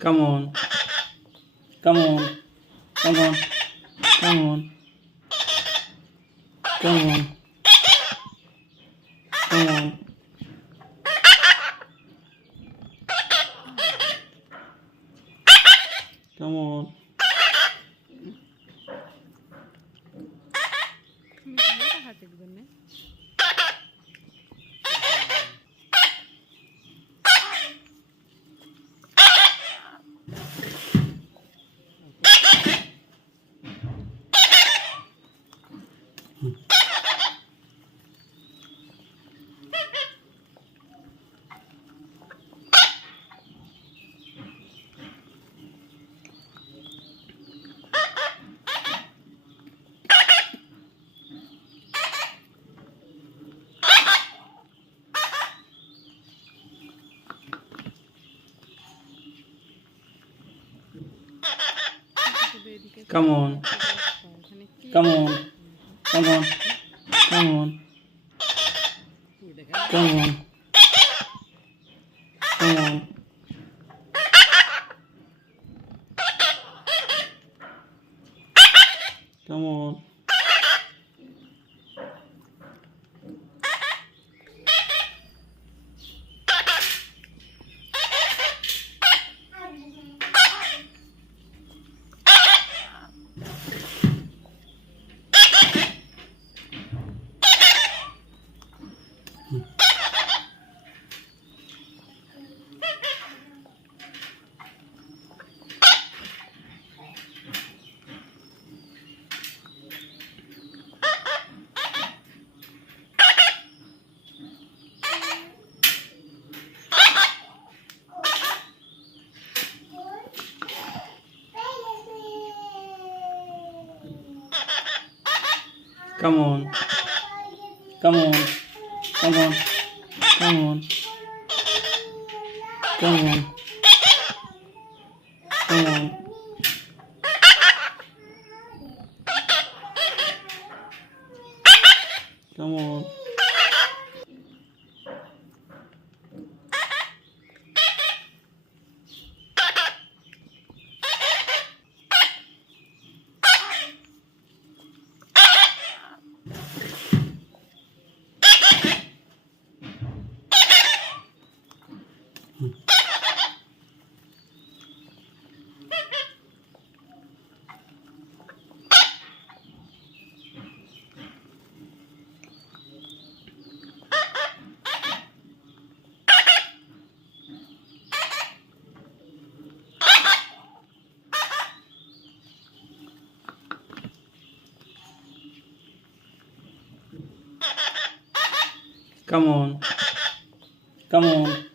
Come on, come on, come on, come on, come on, come on, come on. Come on, come on, come on, come on, come on, come on, come on. Come on, come on, come on, come on, come on, come on, come on. Come on, come on.